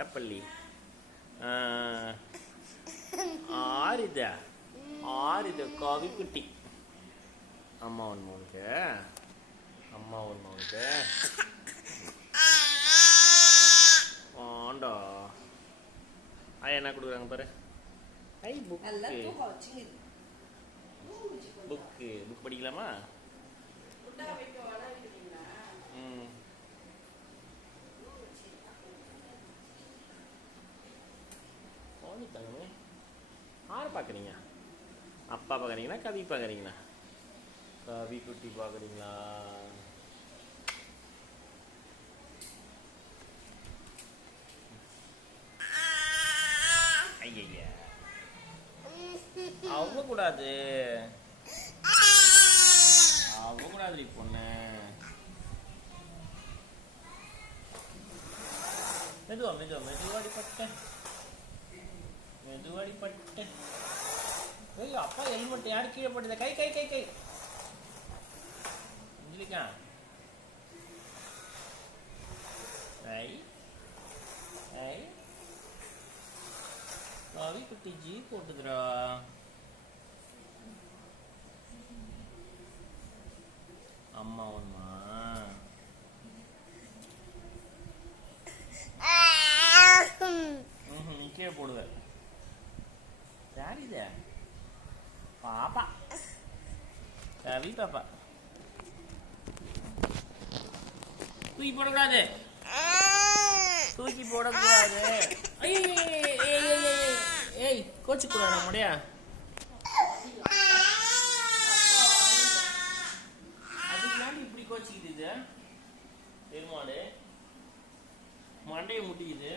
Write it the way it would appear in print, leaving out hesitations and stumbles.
அட்டப்பள்ளி ஆரித காவிக்குட்டி அம்மா ஒன்று உனக்கு ஆண்டா என்ன கொடுக்குறாங்க பாரு. ஐ புக் படிக்கலாமா? தங்கமே யாரை பார்க்குறீங்க? அப்பா பார்க்குறீங்களா கவி பார்க்குறீங்களா? கவி குட்டி பார்க்குறீங்களா? ஐயா அவ்வக்கூடாது பொண்ணு. மெதுவாடி பட்டேன். அப்பா ஹெல்மெட் யாரு கீழே போட்டத? கை அஞ்சலிக்கா கவி குட்டி ஜி போட்டுதுரா. அம்மா ஒன்மா கீழே போடுவ. யார் இது? பாப்பா கவி பாப்பா. தூக்கி போடக்கூடாது. ஏய் கோச்சுக்கூடாது முடியா. அதுக்கு இப்படி கோச்சிக்குது. இது பெருமாடு மண்டையை முட்டிக்குது.